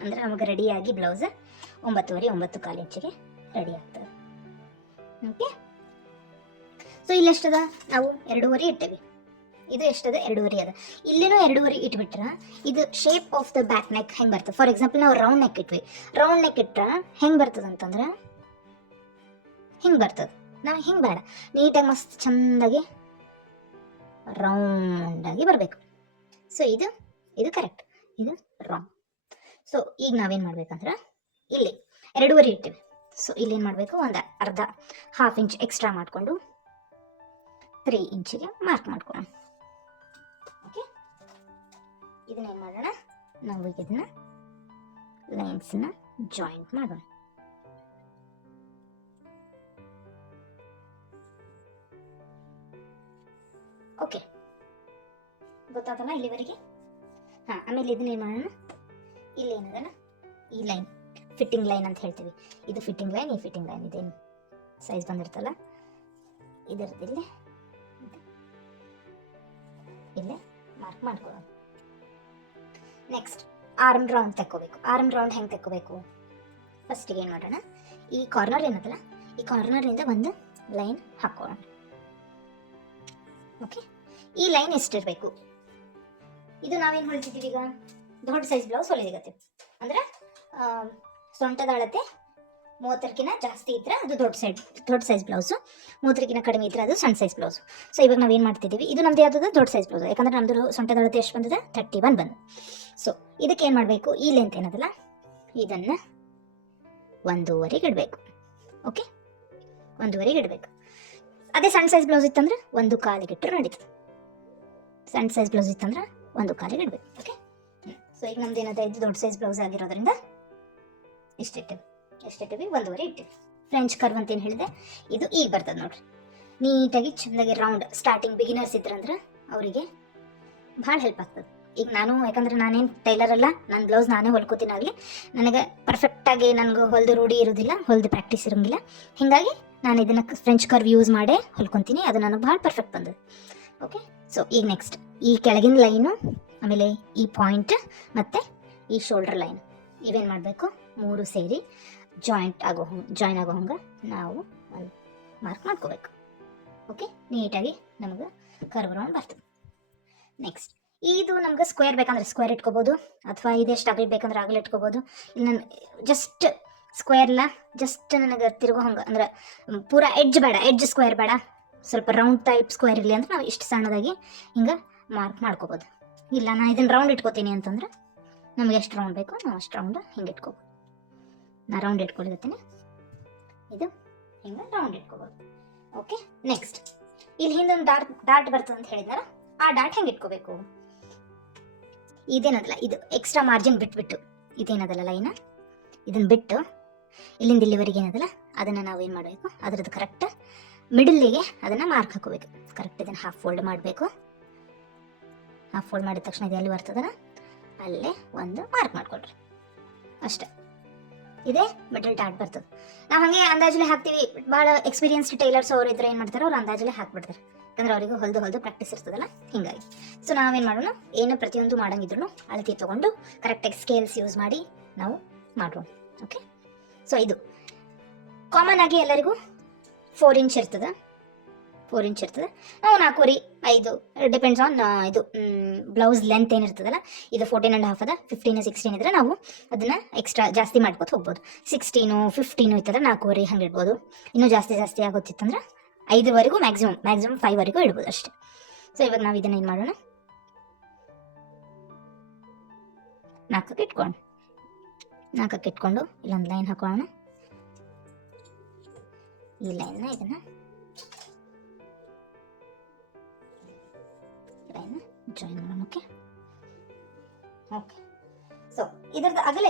ಅಂದರೆ ನಮಗೆ ರೆಡಿಯಾಗಿ ಬ್ಲೌಸ್ 9.5, 9.25 ಇಂಚಿಗೆ ರೆಡಿ ಆಗ್ತದೆ. ಓಕೆ, ಸೊ ಇಲ್ಲಿ ಎಷ್ಟದ, ನಾವು 2.5 ಇಟ್ಟೇವಿ. ಇದು ಎಷ್ಟದ, 2.5 ಅದ. ಇಲ್ಲಿನೂ 2.5 ಇಟ್ಬಿಟ್ರೆ ಇದು shape of the back neck ಹೆಂಗೆ ಬರ್ತದೆ. ಫಾರ್ ಎಕ್ಸಾಂಪಲ್ ನಾವು ರೌಂಡ್ ನೆಕ್ ಇಟ್ವಿ, ರೌಂಡ್ ನೆಕ್ ಇಟ್ರೆ ಹೆಂಗೆ ಬರ್ತದೆ ಅಂತಂದ್ರೆ ಹಿಂಗೆ ಬರ್ತದೆ. ನಾವು ಹಿಂಗೆ ಬೇಡ, ನೀಟಾಗಿ ಮಸ್ತ್ ಚೆಂದಾಗಿ ರೌಂಡಾಗಿ ಬರಬೇಕು. ಸೊ ಇದು ಕರೆಕ್ಟ್, ಇದು ರಾಂಗ್. ಸೊ ಈಗ ನಾವೇನು ಮಾಡ್ಬೇಕಂದ್ರೆ ಇಲ್ಲಿ 2.5 ಇಟ್ಟಿವಿ. ಸೊ ಇಲ್ಲಿ ಏನು ಮಾಡಬೇಕು, ಒಂದು ಅರ್ಧ 1/2 ಇಂಚ್ ಎಕ್ಸ್ಟ್ರಾ ಮಾಡಿಕೊಂಡು 3 ಇಂಚಿಗೆ ಮಾರ್ಕ್ ಮಾಡ್ಕೊಳ್ಳೋಣ. ಓಕೆ, ಇದನ್ನೇನು ಮಾಡೋಣ, ನಾವು ಇದನ್ನ ಲೈನ್ಸ್ನ ಜಾಯಿಂಟ್ ಮಾಡೋಣ. ಓಕೆ, ಗೊತ್ತಾತಲ್ಲ ಇಲ್ಲಿವರೆಗೆ. ಹಾಂ, ಆಮೇಲೆ ಇದನ್ನೇನು ಮಾಡೋಣ, ಇಲ್ಲಿ ಏನದಲ್ಲ ಈ ಲೈನ್ ಫಿಟ್ಟಿಂಗ್ ಲೈನ್ ಅಂತ ಹೇಳ್ತೀವಿ. ಇದು ಫಿಟ್ಟಿಂಗ್ ಲೈನ್, ಈ ಫಿಟ್ಟಿಂಗ್ ಲೈನ್ ಇದೇನು ಸೈಜ್ ಬಂದಿರ್ತಲ್ಲ ಇದರದ್ದು ಇಲ್ಲೇ ಮಾರ್ಕ್ ಮಾಡ್ಕೊಳ್ಳೋಣ. ನೆಕ್ಸ್ಟ್ ಆರ್ಮ್ ರೌಂಡ್ ತೆಕ್ಕೋಬೇಕು. ಆರ್ಮ್ ರೌಂಡ್ ಹೆಂಗೆ ತೆಕ್ಕೋಬೇಕು, ಫಸ್ಟಿಗೆ ಏನು ಮಾಡೋಣ, ಈ ಕಾರ್ನರ್ ಏನದಲ್ಲ ಈ ಕಾರ್ನರ್ನಿಂದ ಒಂದು ಲೈನ್ ಹಾಕ್ಕೊಳ್ಳೋಣ. ಓಕೆ, ಈ ಲೈನ್ ಎಷ್ಟಿರಬೇಕು, ಇದು ನಾವೇನು ಹೊಲಿತಿದ್ದೀವಿ ಈಗ, ದೊಡ್ಡ ಸೈಜ್ ಬ್ಲೌಸ್ ಹೊಲಿದಿಗತ್ತೀವಿ. ಅಂದರೆ ಸೊಂಟದ ಅಳತೆ 30ಕಿಂತ ಜಾಸ್ತಿ ಇದ್ರೆ ಅದು ದೊಡ್ಡ ಸೈಜ್ ಬ್ಲೌಸು, 30ಕಿಂತ ಕಡಿಮೆ ಇದ್ರೆ ಅದು ಸಣ್ಣ ಸೈಜ್ ಬ್ಲೌಸು. ಸೊ ಇವಾಗ ನಾವೇನು ಮಾಡ್ತಿದ್ದೀವಿ, ಇದು ನಮ್ದು ಯಾವ್ದು ದೊಡ್ಡ ಸೈಜ್ ಬ್ಲೌಸ್, ಯಾಕಂದ್ರೆ ನಮ್ಮದು ಸೊಂಟದ ಅಳತೆ ಎಷ್ಟು ಬಂದಿದೆ, 31 ಬಂದು. ಸೊ ಇದಕ್ಕೆ ಏನು ಮಾಡಬೇಕು, ಈ ಲೆಂತ್ ಏನದಲ್ಲ ಇದನ್ನು 1.5 ಇಡಬೇಕು. ಓಕೆ, 1.5 ಇಡಬೇಕು. ಅದೇ ಸಣ್ಣ ಸೈಜ್ ಬ್ಲೌಸ್ ಇತ್ತಂದ್ರೆ 1.25 ಇಟ್ಟರು ನಡೀತದೆ. ಸಣ್ಣ ಸೈಜ್ ಬ್ಲೌಸ್ ಇತ್ತಂದ್ರೆ 1.25 ಇಡಬೇಕು. ಓಕೆ, ಸೊ ಈಗ ನಮ್ದು ಏನಾದ್ರೆ ಇದು ದೊಡ್ಡ ಸೈಜ್ ಬ್ಲೌಸ್ ಆಗಿರೋದ್ರಿಂದ ಎಷ್ಟಿಟ್ಟಿವಿ 1.5 ಇಟ್ಟಿವಿ. ಫ್ರೆಂಚ್ ಕರ್ವ್ ಅಂತ ಏನು ಹೇಳಿದೆ, ಇದು ಈಗ ಬರ್ತದೆ ನೋಡ್ರಿ. ನೀಟಾಗಿ ಚೆಂದಾಗಿ ರೌಂಡ್ ಸ್ಟಾರ್ಟಿಂಗ್ ಬಿಗಿನರ್ಸ್ ಇದ್ರಂದ್ರೆ ಅವರಿಗೆ ಭಾಳ ಹೆಲ್ಪ್ ಆಗ್ತದೆ. ಈಗ ನಾನು ಯಾಕಂದ್ರೆ ನಾನೇನು ಟೈಲರ್ ಅಲ್ಲ, ನನ್ನ ಬ್ಲೌಸ್ ನಾನೇ ಹೊಲ್ಕೋತೀನಾಗಲಿ, ನನಗೆ ಪರ್ಫೆಕ್ಟಾಗಿ ನನಗೆ ಹೊಲಿದು ರೂಢಿ ಇರೋದಿಲ್ಲ, ಹೊಲಿದು ಪ್ರಾಕ್ಟೀಸ್ ಇರೋಂಗಿಲ್ಲ. ಹೀಗಾಗಿ ನಾನು ಇದನ್ನು ಫ್ರೆಂಚ್ ಕರ್ವ್ ಯೂಸ್ ಮಾಡೇ ಹೊಲ್ಕೊತೀನಿ. ಅದು ನನಗೆ ಭಾಳ ಪರ್ಫೆಕ್ಟ್ ಬಂದದ್ದು. ಓಕೆ, ಸೊ ಈಗ ನೆಕ್ಸ್ಟ್ ಈ ಕೆಳಗಿನ ಲೈನು, ಆಮೇಲೆ ಈ ಪಾಯಿಂಟ್ ಮತ್ತು ಈ ಶೋಲ್ಡರ್ ಲೈನ್ ಇವೇನು ಮಾಡಬೇಕು, 3 ಸೇರಿ ಜಾಯಿನ್ ಆಗೋ ಹಂಗೆ ನಾವು ಒಂದು ಮಾರ್ಕ್ ಮಾಡ್ಕೋಬೇಕು. ಓಕೆ, ನೀಟಾಗಿ ನಮಗೆ ಕರ್ವ್ ರೌಂಡ್ ಬರ್ತದೆ. ನೆಕ್ಸ್ಟ್ ಇದು ನಮ್ಗೆ ಸ್ಕ್ವೇರ್ ಬೇಕಂದ್ರೆ ಸ್ಕ್ವೇರ್ ಇಟ್ಕೋಬೋದು, ಅಥವಾ ಇದೆಷ್ಟು ಅಗಲ್ ಬೇಕಂದ್ರೆ ಅಗಲ್ ಇಟ್ಕೋಬೋದು. ಇನ್ನು ಜಸ್ಟ್ ಸ್ಕ್ವೇರ್ ಇಲ್ಲ, ಜಸ್ಟ್ ನನಗೆ ತಿರುಗೋ ಹಂಗೆ ಅಂದ್ರೆ ಪೂರಾ ಎಡ್ಜ್ ಬೇಡ, ಎಡ್ಜ್ ಸ್ಕ್ವೇರ್ ಬೇಡ, ಸ್ವಲ್ಪ ರೌಂಡ್ ಟೈಪ್ ಸ್ಕ್ವೇರ್ ಇರಲಿ ಅಂದ್ರೆ ನಾವು ಇಷ್ಟು ಸಣ್ಣದಾಗಿ ಹಿಂಗೆ ಮಾರ್ಕ್ ಮಾಡ್ಕೋಬೋದು. ಇಲ್ಲ ನಾನು ಇದನ್ನು ರೌಂಡ್ ಇಟ್ಕೋತೀನಿ ಅಂತಂದ್ರೆ ನಮಗೆ ಎಷ್ಟು ರೌಂಡ್ ಬೇಕೋ ನಾವು ಅಷ್ಟು ರೌಂಡ್ ಹಿಂಗೆ ಇಟ್ಕೋಬೋದು. ನಾ ರೌಂಡ್ ಇಟ್ಕೊಳ್ತೀನಿ, ಇದು ಹಿಂಗೆ ರೌಂಡ್ ಇಟ್ಕೋಬೋದು. ಓಕೆ, ನೆಕ್ಸ್ಟ್ ಇಲ್ಲಿ ಹಿಂದೊಂದು ಡಾಟ್ ಬರ್ತದೆ ಅಂತ ಹೇಳಿದಾರ, ಆ ಡಾಟ್ ಹೆಂಗೆ ಇಟ್ಕೋಬೇಕು, ಇದೇನದಲ್ಲ ಇದು ಎಕ್ಸ್ಟ್ರಾ ಮಾರ್ಜಿನ್ ಬಿಟ್ಬಿಟ್ಟು ಇದೇನದಲ್ಲ ಲೈನ, ಇದನ್ನು ಬಿಟ್ಟು ಇಲ್ಲಿಂದ ಇಲ್ಲಿವರೆಗೆ ಏನದಲ್ಲ ಅದನ್ನು ನಾವೇನು ಮಾಡಬೇಕು, ಅದರದ್ದು ಕರೆಕ್ಟ್ ಮಿಡಲ್ಲಿಗೆ ಅದನ್ನು ಮಾರ್ಕ್ ಹಾಕೋಬೇಕು. ಕರೆಕ್ಟ್ ಇದನ್ನು ಹಾಫ್ ಫೋಲ್ಡ್ ಮಾಡಬೇಕು. ಹಾಫ್ ಫೋಲ್ಡ್ ಮಾಡಿದ ತಕ್ಷಣ ಇದು ಎಲ್ಲಿ ಬರ್ತದಲ್ಲ ಅಲ್ಲೇ ಒಂದು ಮಾರ್ಕ್ ಮಾಡ್ಕೊಳ್ರಿ ಅಷ್ಟೇ. ಇದೇ ಮಿಡಲ್ ಡಾಟ್ ಬರ್ತದೆ. ನಾವು ಹಾಗೆ ಅಂದಾಜಲ್ಲಿ ಹಾಕ್ತೀವಿ. ಭಾಳ ಎಕ್ಸ್ಪೀರಿಯನ್ಸ್ಡ್ ಟೈಲರ್ಸ್ ಅವರು ಇದ್ರೆ ಏನು ಮಾಡ್ತಾರೆ, ಅವ್ರು ಅಂದಾಜಲ್ಲೇ ಹಾಕ್ಬಿಡ್ತಾರೆ, ಯಾಕಂದ್ರೆ ಅವರಿಗೆ ಹೊಲ್ದು ಪ್ರಾಕ್ಟೀಸ್ ಇರ್ತದಲ್ಲ ಹಿಂಗಾಗಿ. ಸೊ ನಾವೇನು ಮಾಡೋಣ, ಏನು ಪ್ರತಿಯೊಂದು ಮಾಡಂಗಿದ್ರು ಅಳತೆ ತೊಗೊಂಡು ಕರೆಕ್ಟಾಗಿ ಸ್ಕೇಲ್ಸ್ ಯೂಸ್ ಮಾಡಿ ನಾವು ಮಾಡೋಣ. ಓಕೆ, ಸೊ ಇದು ಕಾಮನ್ ಆಗಿ ಎಲ್ಲರಿಗೂ 4 ಇಂಚ್ ಇರ್ತದೆ. ನಾವು 4.5 ಡಿಪೆಂಡ್ಸ್ ಆನ್ ಇದು ಬ್ಲೌಸ್ ಲೆಂತ್ ಏನಿರ್ತದಲ್ಲ, ಇದು 14.5 ಅದ, 15 16 ಇದ್ರೆ ನಾವು ಅದನ್ನು ಎಕ್ಸ್ಟ್ರಾ ಜಾಸ್ತಿ ಮಾಡ್ಕೊತ ಹೋಗ್ಬೋದು. 16 15 ಇರ್ತದೆ 4.5 ಹಂಗೆ ಇಡ್ಬೋದು. ಇನ್ನೂ ಜಾಸ್ತಿ ಆಗೋತಿತ್ತಂದ್ರೆ 5ವರೆಗೂ ಮ್ಯಾಕ್ಸಿಮಮ್ 5ವರೆಗೂ ಇಡ್ಬೋದು ಅಷ್ಟೇ. ಸೊ ಇವಾಗ ನಾವು ಇದನ್ನ ಏನು ಮಾಡೋಣ, 4ಕ್ಕೆ ಇಟ್ಕೊಂಡು ಇಲ್ಲೊಂದು ಲೈನ್ ಹಾಕೋಣ. ಈ ಲೈನ್ನ ಇದನ್ನ ಜಾಯಿನ್ ಮಾಡೋಣ. ಓಕೆ, ಸೊ ಇದ್ರದ್ದು ಅಗಲ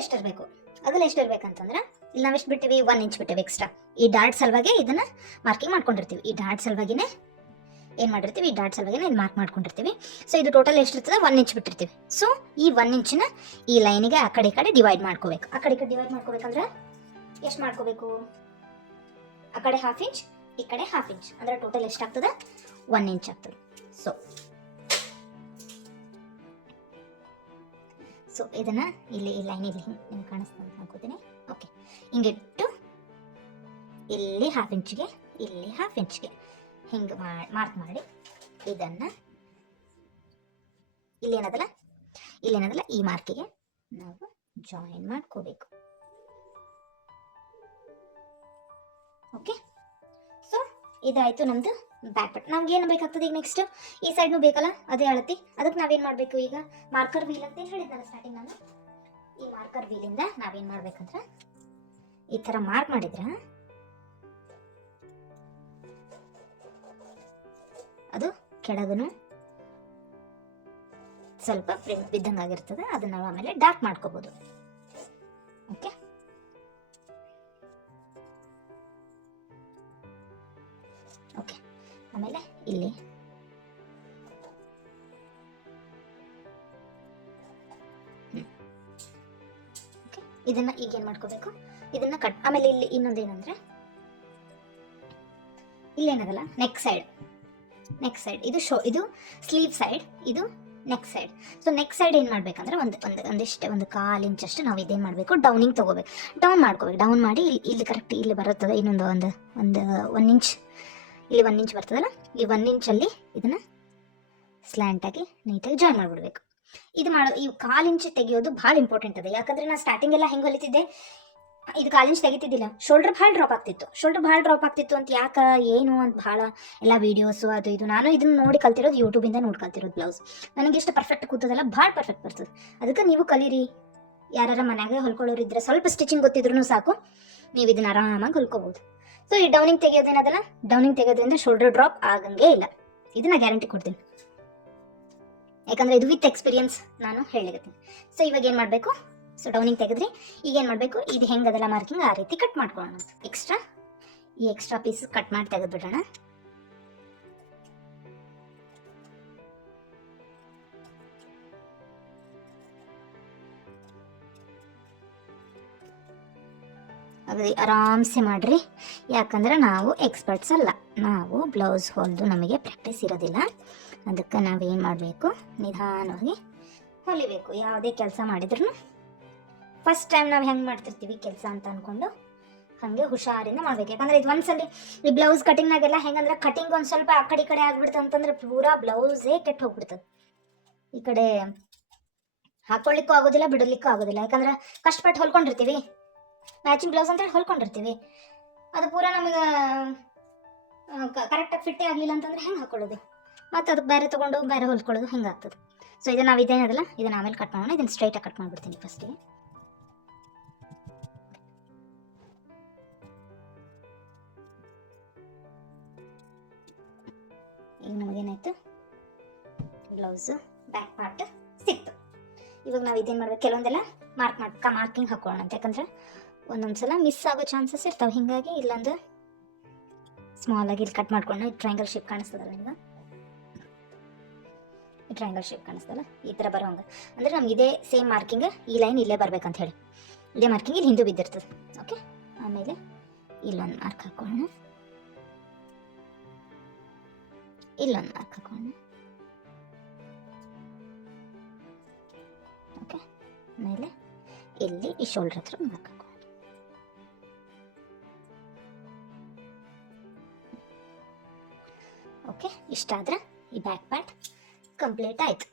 ಎಷ್ಟಿರ್ಬೇಕಂತಂದ್ರೆ ಇಲ್ಲಿ ನಾವು ಎಷ್ಟು ಬಿಟ್ಟಿವಿ, 1 ಇಂಚ್ ಬಿಟ್ಟಿವಿ ಎಕ್ಸ್ಟ್ರಾ. ಈ ಡಾಟ್ ಸಲುವಾಗಿ ಇದನ್ನ ಮಾರ್ಕಿಂಗ್ ಮಾಡ್ಕೊಂಡಿರ್ತೀವಿ. ಈ ಡಾಟ್ ಸಲುವಾಗಿನೇ ಏನು ಮಾಡಿರ್ತೀವಿ, ಈ ಡಾಟ್ ಸಲುವಾಗಿನೇ ಇದು ಮಾರ್ಕ್ ಮಾಡ್ಕೊಂಡಿರ್ತೀವಿ. ಸೊ ಇದು ಟೋಟಲ್ ಎಷ್ಟಿರ್ತದೆ, 1 ಇಂಚ್ ಬಿಟ್ಟಿರ್ತೀವಿ. ಸೊ ಈ 1 ಇಂಚಿನ ಈ ಲೈನಿಗೆ ಆ ಕಡೆ ಡಿವೈಡ್ ಮಾಡ್ಕೋಬೇಕು. ಆ ಕಡೆ ಡಿವೈಡ್ ಮಾಡ್ಕೋಬೇಕಂದ್ರೆ ಎಷ್ಟು ಮಾಡ್ಕೋಬೇಕು, ಆ ಕಡೆ 1/2 ಇಂಚ್, ಈ ಕಡೆ 1/2 ಇಂಚ್, ಅಂದ್ರೆ ಟೋಟಲ್ ಎಷ್ಟಾಗ್ತದೆ, 1 ಇಂಚ್ ಆಗ್ತದೆ. ಸೊ ಇದನ್ನ ಇಲ್ಲಿ ಈ ಲೈನ್ ಇಲ್ಲಿ ನಿಮ್ಗೆ ಕಾಣಿಸ್ತಾ ಅಂತ ಅನ್ಕೋತೀನಿ. ಓಕೆ, ಹಿಂಗಿಟ್ಟು ಇಲ್ಲಿ 1/2 ಇಂಚ್ಗೆ ಇಲ್ಲಿ 1/2 ಇಂಚ್ಗೆ ಹಿಂಗೆ ಮಾರ್ಕ್ ಮಾಡಿ ಇದನ್ನ ಇಲ್ಲೇನದಲ್ಲ ಈ ಮಾರ್ಕಿಗೆ ನಾವು ಜಾಯಿನ್ ಮಾಡ್ಕೋಬೇಕು. ಓಕೆ, ಸೊ ಇದಾಯ್ತು ನಮ್ದು ಬ್ಯಾಕ್ ಪಾರ್ಟ್. ನಮ್ಗೆ ಏನು ಬೇಕಾಗ್ತದೆ ಈಗ ನೆಕ್ಸ್ಟ್ ಈ ಸೈಡ್ನು ಬೇಕಲ್ಲ, ಅದೇ ಅಳತಿ. ಅದಕ್ಕೆ ನಾವೇನು ಮಾಡಬೇಕು, ಈಗ ಮಾರ್ಕರ್ ವೀಲ್ ಅಂತ ಹೇಳಿದ್ನಲ್ಲ ಸ್ಟಾರ್ಟಿಂಗ್ ನಾನು, ಈ ಮಾರ್ಕರ್ ವೀಲಿಂದ ನಾವೇನು ಮಾಡ್ಬೇಕಂದ್ರೆ ಈ ಥರ ಮಾರ್ಕ್ ಮಾಡಿದ್ರೆ ಅದು ಕೆಳಗನು ಸ್ವಲ್ಪ ಪ್ರಿಂಟ್ ಬಿದ್ದಂಗಾಗಿರ್ತದೆ. ಅದನ್ನ ನಾವು ಆಮೇಲೆ ಡಾರ್ಕ್ ಮಾಡ್ಕೋಬಹುದು. ಓಕೆ, ಓಕೆ, ಆಮೇಲೆ ಇಲ್ಲಿ ಇದನ್ನ ಈಗ ಏನ್ ಮಾಡ್ಕೋಬೇಕು, ಇದನ್ನ ಕಟ್. ಆಮೇಲೆ ಇಲ್ಲಿ ಇನ್ನೊಂದೇನಂದ್ರೆ ಇಲ್ಲೇನದಲ್ಲ ನೆಕ್ ಸೈಡ್ ಇದು ಇದು ಸ್ಲೀವ್ ಸೈಡ್, ಇದು neck side. So neck side ಏನು ಮಾಡ್ಬೇಕಂದ್ರೆ ಒಂದಿಷ್ಟು 1/4 ಇಂಚ್ ಅಷ್ಟು ನಾವು ಇದೇನು ಮಾಡಬೇಕು, ಡೌನಿಂಗ್ ತೊಗೋಬೇಕು, ಡೌನ್ ಮಾಡ್ಕೋಬೇಕು. ಡೌನ್ ಮಾಡಿ ಇಲ್ಲಿ ಕರೆಕ್ಟ್ ಇಲ್ಲಿ ಬರುತ್ತದೆ ಇನ್ನೊಂದು ಒಂದು 1 ಇಂಚ್, ಇಲ್ಲಿ 1 ಇಂಚ್ ಬರ್ತದಲ್ಲ, ಈ 1 ಇಂಚಲ್ಲಿ ಇದನ್ನು ಸ್ಲ್ಯಾಂಟಾಗಿ ನೀಟಾಗಿ ಜಾಯಿನ್ ಮಾಡಿಬಿಡ್ಬೇಕು. ಇದು ಈ 1/4 ಇಂಚ್ ತೆಗೆಯೋದು ಭಾಳ ಇಂಪಾರ್ಟೆಂಟ್ ಅದ. ಯಾಕಂದರೆ ನಾನು ಸ್ಟಾರ್ಟಿಂಗ್ ಎಲ್ಲ ಹೆಂಗೆ ಹೊಲಿತಿದ್ದೆ, ಇದು 1/4 ಇಂಚ್ ತೆಗಿತಿದ್ದಿಲ್ಲ, ಶೋಲ್ಡರ್ ಭಾಳ ಡ್ರಾಪ್ ಆಗ್ತಿತ್ತು ಅಂತ ಯಾಕೆ ಏನು ಅಂತ ಭಾಳ ಎಲ್ಲ ವೀಡಿಯೋಸು ಅದು ಇದು. ನಾನು ಇದನ್ನು ನೋಡಿ ಕಲ್ತಿರೋದು, ಯೂಟ್ಯೂಬಿಂದ ನೋಡಿ ಕಲ್ತಿರೋದು ಬ್ಲೌಸ್. ನನಗೆ ಇಷ್ಟು ಪರ್ಫೆಕ್ಟ್ ಕೂತದಲ್ಲ, ಭಾಳ ಪರ್ಫೆಕ್ಟ್ ಬರ್ತದೆ. ಅದಕ್ಕೆ ನೀವು ಕಲೀರಿ. ಯಾರ ಮನ್ಯಾಗೆ ಹೊಲ್ಕೊಳ್ಳೋರು ಇದ್ರೆ ಸ್ವಲ್ಪ ಸ್ಟಿಚಿಂಗ್ ಗೊತ್ತಿದ್ರು ಸಾಕು, ನೀವು ಇದನ್ನ ಆರಾಮಾಗಿ ಹೊಲ್ಕೋಬಹುದು. ಸೊ ಈ ಡೌನಿಂಗ್ ತೆಗೆಯೋದೇನದಲ್ಲ, ಡೌನಿಂಗ್ ತೆಗೆಯೋದ್ರಿಂದ ಶೋಲ್ಡರ್ ಡ್ರಾಪ್ ಆಗಂಗೆ ಇಲ್ಲ, ಇದನ್ನ ಗ್ಯಾರಂಟಿ ಕೊಡ್ತೀನಿ, ಯಾಕಂದ್ರೆ ಇದು ವಿತ್ ಎಕ್ಸ್ಪೀರಿಯನ್ಸ್ ನಾನು ಹೇಳಿರ್ತೀನಿ. ಸೊ ಇವಾಗ ಏನು ಮಾಡಬೇಕು, ಸೊ ಡೌನಿಂಗ್ ತೆಗೆದ್ರಿ, ಈಗ ಏನು ಮಾಡಬೇಕು, ಇದು ಹೆಂಗದಲ್ಲ ಮಾರ್ಕಿಂಗ್ ಆ ರೀತಿ ಕಟ್ ಮಾಡ್ಕೊಳ್ಳೋಣ. ಈ ಎಕ್ಸ್ಟ್ರಾ ಪೀಸ್ ಕಟ್ ಮಾಡಿ ತೆಗೆದ್ಬಿಡೋಣ. ಅಗದಿ ಆರಾಮ್ಸೆ ಮಾಡ್ರಿ, ಯಾಕಂದ್ರೆ ನಾವು ಎಕ್ಸ್ಪರ್ಟ್ಸ್ ಅಲ್ಲ, ನಾವು ಬ್ಲೌಸ್ ಹೊಲಿದು ನಮಗೆ ಪ್ರಾಕ್ಟೀಸ್ ಇರೋದಿಲ್ಲ. ಅದಕ್ಕೆ ನಾವೇನು ಮಾಡಬೇಕು, ನಿಧಾನವಾಗಿ ಹೊಲಿಬೇಕು. ಯಾವುದೇ ಕೆಲಸ ಮಾಡಿದ್ರು ಫಸ್ಟ್ ಟೈಮ್ ನಾವು ಹೆಂಗೆ ಮಾಡ್ತಿರ್ತೀವಿ ಕೆಲಸ ಅಂತ ಅಂದ್ಕೊಂಡು ಹಾಗೆ ಹುಷಾರಿಂದ ಮಾಡ್ಬೇಕು. ಯಾಕಂದ್ರೆ ಇದು ಒಂದ್ಸಲಿ ಈ ಬ್ಲೌಸ್ ಕಟಿಂಗ್ನಾಗೆಲ್ಲ ಹೆಂಗಂದ್ರೆ ಕಟಿಂಗ್ ಒಂದು ಸ್ವಲ್ಪ ಆ ಕಡೆ ಈ ಕಡೆ ಆಗ್ಬಿಡ್ತು ಅಂತಂದ್ರೆ ಪೂರಾ ಬ್ಲೌಸೇ ಕೆಟ್ಟು ಹೋಗ್ಬಿಡ್ತದೆ. ಈ ಕಡೆ ಹಾಕೊಳ್ಳಿಕ್ಕೂ ಆಗೋದಿಲ್ಲ, ಬಿಡಲಿಕ್ಕೂ ಆಗೋದಿಲ್ಲ. ಯಾಕಂದ್ರೆ ಕಷ್ಟಪಟ್ಟು ಹೊಲ್ಕೊಂಡಿರ್ತೀವಿ, ಮ್ಯಾಚಿಂಗ್ ಬ್ಲೌಸ್ ಅಂತೇಳಿ ಹೊಲ್ಕೊಂಡಿರ್ತೀವಿ, ಅದು ಪೂರಾ ನಮಗೆ ಕರೆಕ್ಟಾಗಿ ಫಿಟ್ಟೇ ಆಗಲಿಲ್ಲ ಅಂತಂದ್ರೆ ಹೆಂಗೆ ಹಾಕೊಳ್ಳೋದು, ಮತ್ತು ಅದಕ್ಕೆ ಬೇರೆ ತೊಗೊಂಡು ಬೇರೆ ಹೊಲ್ಕೊಳ್ಳೋದು ಹಿಂಗಾಗ್ತದೆ. ಸೊ ಇದನ್ನು ನಾವು ಇದೇನದಲ್ಲ ಇದನ್ನು ಆಮೇಲೆ ಕಟ್ ಮಾಡೋಣ. ಇದನ್ನು ಸ್ಟ್ರೈಟಾಗಿ ಕಟ್ ಮಾಡಿಬಿಡ್ತೀನಿ ಫಸ್ಟಿಗೆ. ಈಗ ನಮಗೇನಾಯ್ತು, ಬ್ಲೌಸು ಬ್ಯಾಕ್ ಪಾರ್ಟ್ ಸಿಕ್ತು. ಇವಾಗ ನಾವು ಇದೇನು ಮಾಡ್ಬೇಕು, ಕೆಲವೊಂದೆಲ್ಲ ಮಾರ್ಕಿಂಗ್ ಹಾಕೊಳ್ಳೋಣ ಅಂತ. ಯಾಕಂದ್ರೆ ಒಂದೊಂದ್ಸಲ ಮಿಸ್ ಆಗೋ ಚಾನ್ಸಸ್ ಇರ್ತಾವೆ, ಹಿಂಗಾಗಿ ಇಲ್ಲೊಂದು ಸ್ಮಾಲ್ ಆಗಿ ಇಲ್ಲಿ ಕಟ್ ಮಾಡ್ಕೊಂಡು ಟ್ರಯಾಂಗಲ್ ಶೇಪ್ ಕಾಣಿಸ್ತದಲ್ಲ, ನಿಮ್ಗೆ ಈ ಟ್ರಯಾಂಗಲ್ ಶೇಪ್ ಕಾಣಿಸ್ತಲ್ಲ, ಈ ಥರ ಬರೋಂಗ ಅಂದ್ರೆ ನಮ್ಗೆ ಇದೇ ಸೇಮ್ ಮಾರ್ಕಿಂಗ್ ಈ ಲೈನ್ ಇಲ್ಲೇ ಬರ್ಬೇಕಂತ ಹೇಳಿ, ಇದೇ ಮಾರ್ಕಿಂಗ್ ಇಲ್ಲಿ ಹಿಂದೆ ಬಿದ್ದಿರ್ತದೆ. ಓಕೆ, ಆಮೇಲೆ ಇಲ್ಲೊಂದು ಮಾರ್ಕ್ ಹಾಕೋಣ, ಇಲ್ಲೊಂದು ಮಾರ್ಕ್ ಹಾಕೋಣ. ಓಕೆ, ಆಮೇಲೆ ಇಲ್ಲಿ ಈ ಶೋಲ್ಡರ್ ಹತ್ರ ಮಾರ್ಕ್ ಹಾಕೋಣ. ಓಕೆ, ಇಷ್ಟಾದ್ರೆ ಈ ಬ್ಯಾಕ್ ಪಾರ್ಟ್ ಕಂಪ್ಲೀಟ್ ಆಯಿತು.